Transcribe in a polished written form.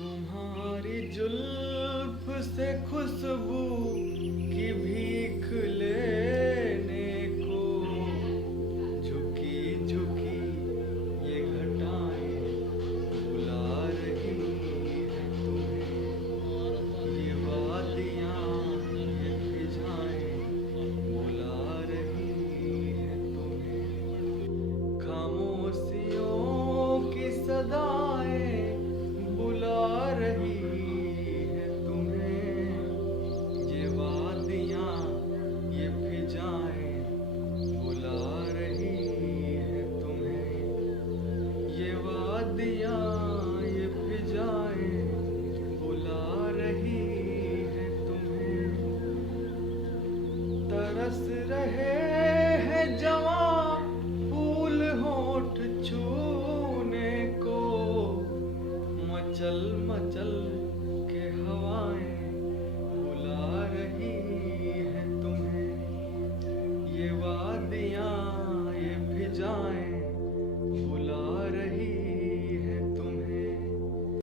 तुम्हारी जुल्फ से खुशबू की भीख लेने को झुकी झुकी ये घटाएं बुला रही है तुम्हें। ये वादियाँ ये फिजाएं बुला रही है तुम्हें। खामोशियों की सदाएं बुला रही है तुम्हें। ये वादियाँ ये फिजाएं बुला रही है तुम्हें। ये वादियाँ ये फिजाएं बुला रही है तुम्हें। तरस रहे हैं जवां फूल होठ छूने को। मचल मचल